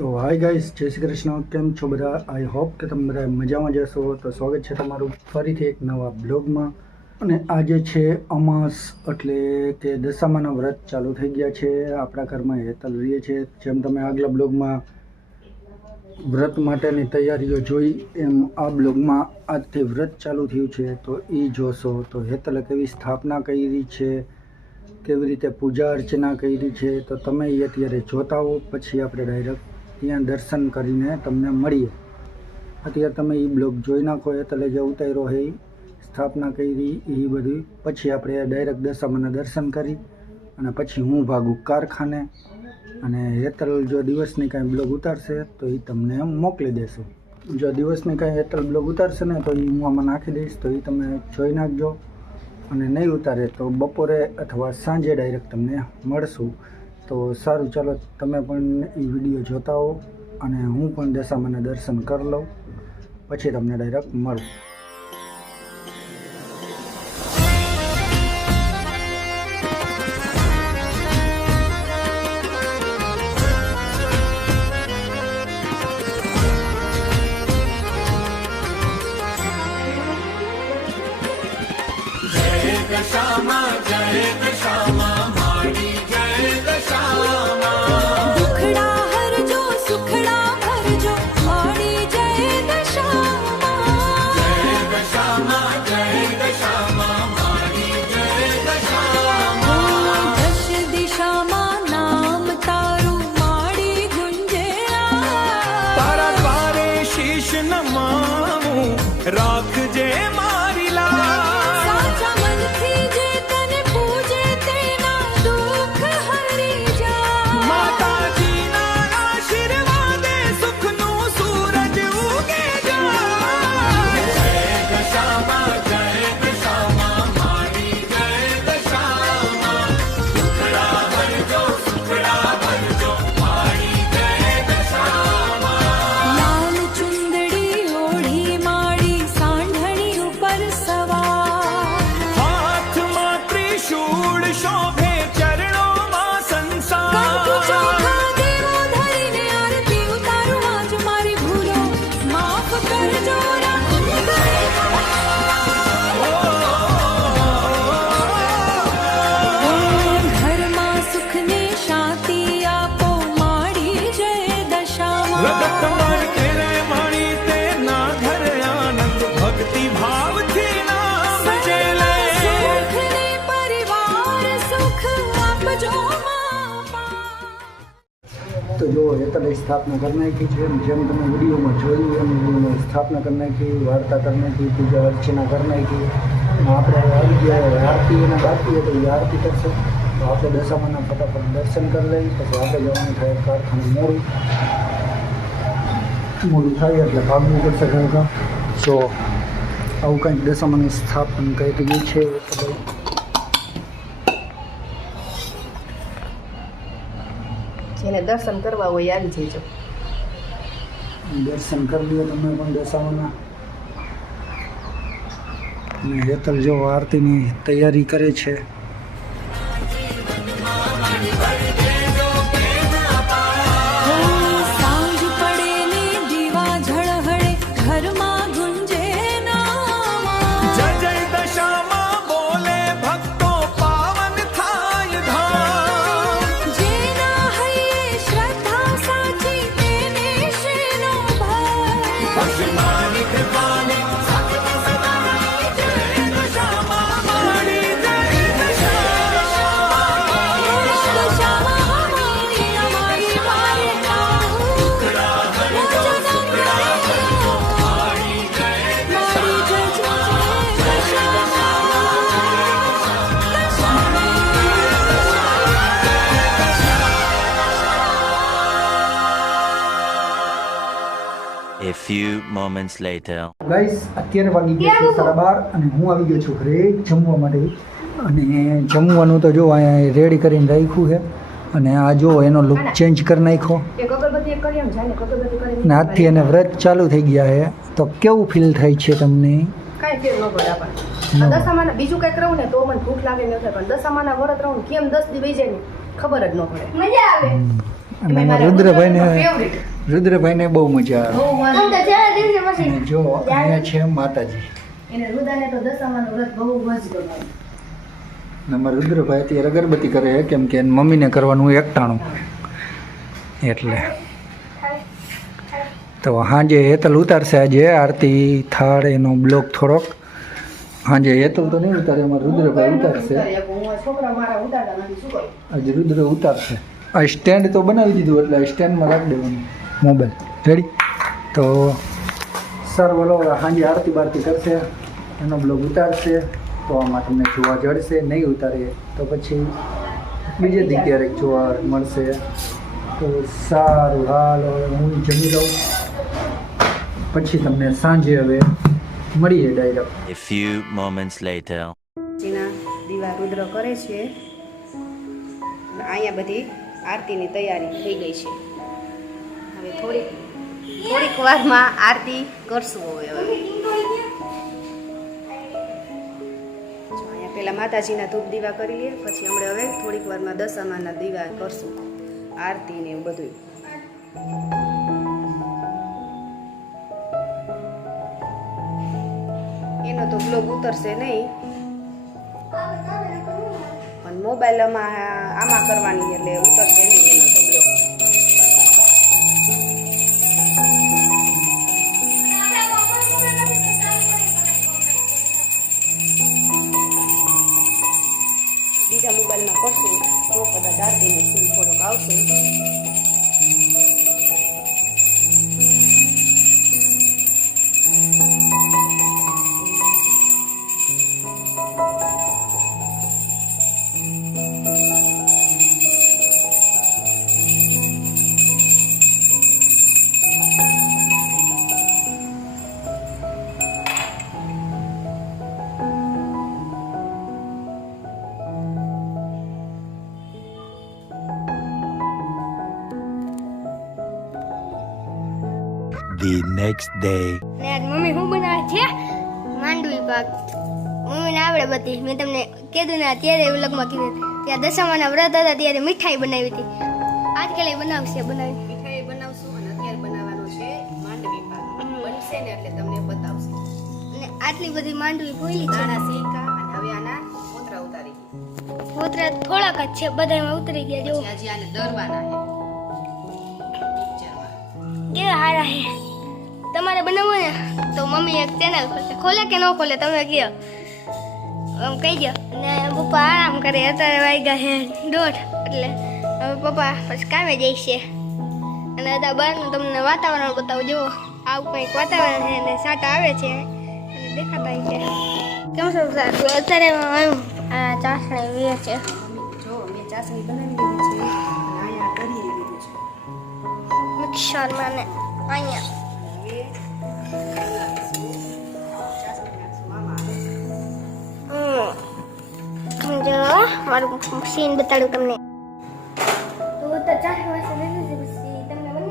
તો hi guys, જય શ્રી કૃષ્ણ. કેમ છો બધા? આઈ હોપ કે તમે બધા મજામાં જશો. તો સ્વાગત છે તમારું ફરીથી એક નવા બ્લોગમાં. અને આજે છે અમાસ, એટલે કે દશામાના વ્રત ચાલુ થઈ ગયા છે આપણા ઘરમાં. હેતલ રહીએ છે. જેમ તમે આગલા બ્લોગમાં વ્રત માટેની તૈયારીઓ જોઈ, એમ આ બ્લોગમાં આજથી વ્રત ચાલુ થયું છે તો એ જોશો. તો હેતલે કેવી સ્થાપના કરી છે, કેવી રીતે પૂજા અર્ચના કરી છે, તો તમે એ અત્યારે જોતા હો. પછી આપણે ડાયરેક્ટ ત્યાં દર્શન કરીને તમને મળીએ. અત્યારે તમે એ બ્લોગ જોઈ નાખો. એટલે જે ઉતાર્યો છે એ સ્થાપના કરી એ બધી. પછી આપણે ડાયરેક્ટ દશામાના દર્શન કરી અને પછી હું ભાગું કારખાને. અને હેતલ જો દિવસની કાંઈ બ્લોગ ઉતારશે તો એ તમને મોકલી દેશું. જો દિવસની કાંઈ હેતલ બ્લોગ ઉતારશે ને તો એ હું આમાં નાખી દઈશ, તો એ તમે જોઈ નાખજો. અને નહીં ઉતારે તો બપોરે અથવા સાંજે ડાયરેક્ટ તમને મળશું. તો સારું, ચાલો તમે પણ એ વિડીયો જોતા હો અને હું પણ દશામાના દર્શન કરી લઉં, પછી તમને ડાયરેક્ટ મળું. રાખજે મારી લાજ, સાચા મનથી જે તને પૂજે તેના દુઃખ હરી જાય. માતાજીના આશીર્વાદે સુખનું સૂરજ ઉગે જાય. જય દશામાં મારી જય દશામાં, સુખડા ભરજો સુખડા ભરજો મારી જય દશામાં. લાલ ચુંદડી ઓઢી શોભે ચરણોમાં સંસાર. ચોખા દેવો ધરીને આરતી ઉતારું, આજ મારી ભૂલો માફ કરજો. ઘરમાં સુખ ને શાંતિ આપો મારી જય દશામાં. તેરે મારી તે ના ઘર આનંદ ભક્તિ ભાવથી નામ ચેલે. તો જો હેતલે સ્થાપના કરી નાખી છે. જેમ તમે વિડીયોમાં જોયું એમ સ્થાપના કરી નાખી, વાર્તા કરી નાખી, પૂજા અર્ચના કરી નાખી. આપણે આવી ગયા આરતી એને બાકી તો એ આરતી કરશે. તો આપણે દશામાના ફટાફટ દર્શન કરી લઈએ. પછી આપણે જવાનું થાય કારખાને. મોડું થાય એટલે ભાગવું પડશે કારખાને. સો આવું કંઈક દશામાનું સ્થાપન કરી ગયું છે. જેને દર્શન કરવા હોય આવી જજો. દર્શન કરી લ્યો તમે પણ દશામાના. અને હેતલ જો આરતીની તૈયારી કરે છે. સાંજ પડે ને દીવા ઝળહળે ઘરમાં ગુંજે નામ. જય જય દશામાં બોલે ભક્તો પાવન થાય ધામ. જેના હૈયે શ્રદ્ધા સાચી તેને શેનો ભય. ભગવાનની કૃપાને સાથે સદા જય દશામાં મારી જય દશામાં. દશામાં મારી અમારી વાર્તા. સુખડા ભરજો સુખડા ભરજો મારી જય A few moments later. Guys, અત્યારે વાગી ગયા છે 12:30 અને હું આવી ગયો છું ઘરે જમવા માટે. અને જમવાનું તો જો અહીંયા રેડી કરીને રાખ્યું છે. અને આ જો એનો લુક ચેન્જ કરી નાખ્યો. ને આજથી એને વ્રત ચાલુ થઈ ગયા છે. તો કેવું ફીલ થાય છે તમને? કાંઈ ફેર ન પડે આપણને. દશામાના બીજું કંઈક રહું ને તો મને ભૂખ લાગે ન થાય, પણ દશામાના વ્રત રહું કેમ 10 દી વહી જાય ને ખબર જ ન પડે. મજા આવે. અને એમાં અમારા રુદ્રભાઈને બહુ મજા આવે બહુ મસ્ત. અને જો અહીંયા છે માતાજી એને રુદાને તો દશામાનું વ્રત બહુ જ ગમે. અને અમારા રુદ્રભાઈ અત્યારે અગરબત્તી કરે છે કેમ કે એની મમ્મીને કરવાનું એકટાણું એટલે તો સાંજે હેતલ ઉતારશે આજે આરતી થાળ એનો બ્લોગ થોડોક સાંજે હેતલ તો નહીં ઉતારે અમારા રુદ્રભાઈ ઉતારશે હું છોકરા મારા ઉતારતા નથી, શું કરું? આજે રુદ્ર ઉતારશે આ સ્ટેન્ડ તો બનાવી દીધું એટલે આ સ્ટેન્ડમાં રાખી દેવાનું મોબાઈલ રેડી તો સર બોલો સાંજે આરતી બારતી કરશે એનો બ્લોગ ઉતારશે તો આમાં તમને જોવા જડશે નહીં ઉતારે તો પછી બીજે દી ક્યારેક જોવા મળશે તો સારું હાલ હવે હું જમી લઉં પછી તમને સાંજે હવે મળીએ direct. A few moments later. જીના દીવા રુદ્ર કરે છે. અહીંયા બધી આરતીની તૈયારી થઈ ગઈ છે. હવે થોડીક વારમાં આરતી કરશું. હવે અહીંયા પહેલા માતાજીના ધૂપ દીવા કરી લઈએ, પછી હમણાં હવે થોડીક વારમાં દશામાના દીવા કરશું, આરતી ને એવું બધું. એનો તો બ્લોગ ઉતરશે નહીં, પણ મોબાઈલમાં આમાં કરવાની એટલે ઉતરશે નહીં એનો તો બ્લોગ. બીજા મોબાઈલમાં કરશું તો કદાચ આરતીનું સીન થોડોક આવશે. The next day. ને આજ મમ્મી શું બનાવે છે? માંડવી પાક. મમ્મીને આવડે બધી. મેં તમને કીધું ને ત્યારે વ્લોગમાં કીધું ત્યાં દશામાના વ્રત હતા ત્યારે મીઠાઈ બનાવી હતી. આજકાલે બનાવશે બનાવી. મીઠાઈ બનાવશું અને અત્યારે બનાવવાનો છે માંડવી પાક. બનશે ને એટલે તમને બતાવશું. ને આટલી બધી માંડવી ફોઈલી છે. દાણા શેકા અને હવે આના પોતરા ઉતારી પોતરા થોડાક જ છે, બધામાં ઉતરી ગયા. જો હજી આને દરવાના છે. કેવા હારા હે. તમારે બનાવવું ને તો મમ્મી એક ચેનલ ખોલશે. ખોલે કે ન ખોલે તમે કહો, આમ કહી દો. ને પપ્પા આરામ કરે. અત્યારે વાગ્યા છે 1:30 એટલે હવે પપ્પા પછી કામે જાય છે. અને અત્યારે બહારનું તમને વાતાવરણ બતાવું. જુઓ આવું કંઈક વાતાવરણ છે અને સાટા આવે છે અને દેખાતા છે. કેમ છો અત્યારે આ ચાસણી વીએ છે. જો મેં ચાસણી બનાવી દીધી છે અને અહીંયા કરી દીધું છે. મિક્સરમાં ને અહીંયા હવે ચાસણી નાખશું આમાં. જો મારું સીન બતાડું તમને. તો ચાર વાગે લઈ લીધી પછી તમને મને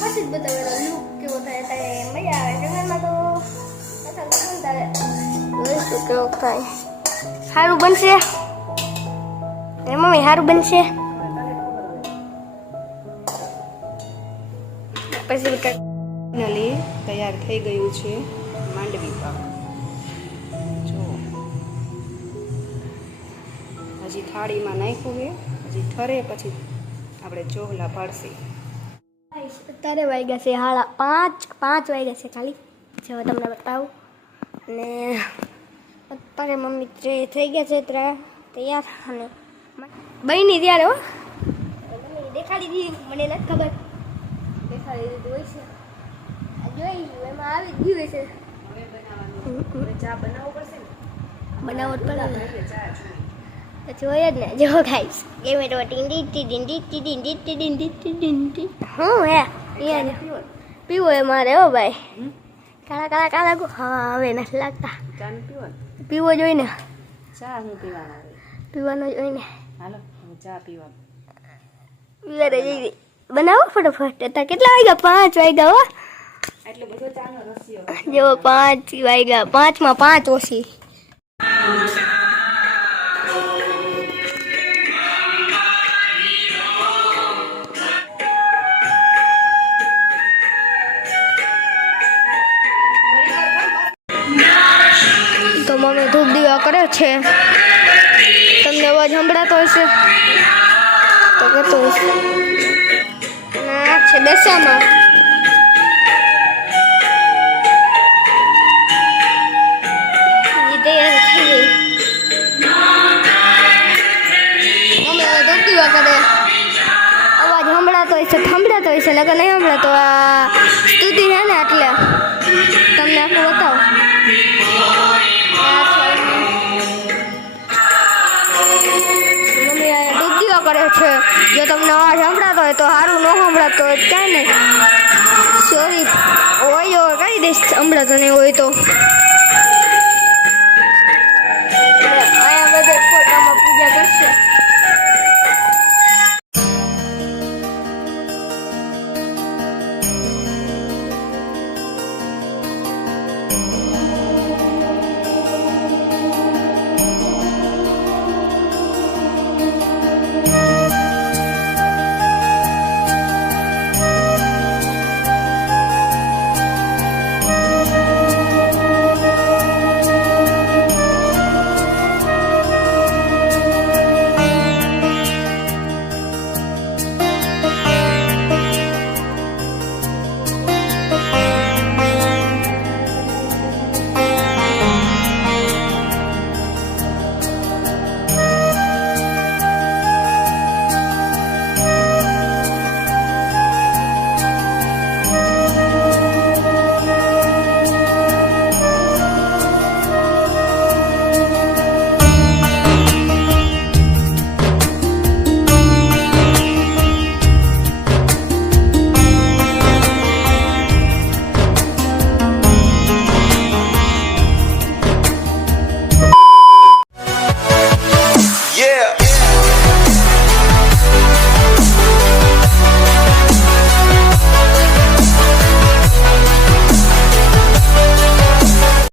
પછી જ બતાવેલો લુક કેવો થાય ત્યારે મજા આવે. જંગલમાં તો જોઈશું કેવો થાય. સારું બનશે એ મમ્મી? સારું બનશે પછી ફાઇનલી તૈયાર થઈ ગયું છે માંડવી પાક. જો હજી થાળીમાં નાખ્યું છે, હજી ઠરે પછી આપણે ચોહલા પાડશે. અત્યારે વાગ્યા છે 5:30 વાગ્યા છે ખાલી. જો તમને બતાવું. અને અત્યારે મમ્મી થઈ ગયા છે તૈયાર અને બની ત્યારે હો મમ્મી દેખાડી દીધી. મને નથી ખબર, દેખાડી દીધું હોય છે. આ જોઈ એમાં આવી જ ગયું છે. હવે બનાવવાનું ચા બનાવવું પડશે ને, બનાવો જ પડે ને. એટલે ચા જોઈએ. જોઈએ જ ને. જો ગાઈસ કેમ તો ટીંડી ટીંડી ટીંડી ટીંડી ટીંડી હું હે અહીંયા પીવો એ મારે હો ભાઈ. કાળા હા હવે નથી લાગતા. ચા ને પીવો ને? પીવો જોઈએ ને. ચા હું પીવાનો હવે. પીવાનો જોઈએ ને. હાલો હું ચા પીવા. પીવા જઈ બનાવો ફટાફટ. અત્યારે કેટલા વાગ્યા? 5 વાગ્યા હો. એટલો બધો ચાનો રસિયો. જો 5 વાગ્યા. 5 માં 5 ઓછી. કરે છે. તમને અવાજ સંભળાતો હશે તો કરતો હશે. અને આ છે દશામાં. તૈયાર થઈ ગઈ. મમ્મી હવે ધૂપ દીવા કરે. અવાજ સંભળાતો હોય છે નકર નહીં સંભળાતો. આ સ્તુતિ છે ને એટલે તમને આખું બતાવો. મમ્મી આ ધૂપ દીવા કરે છે. જો તમને અવાજ સંભળાતો હોય તો સારું, ન સંભળાતો હોય કાંઈ નહીં, સોરી હોય કરી દઈશ સંભળાતો નહીં હોય તો.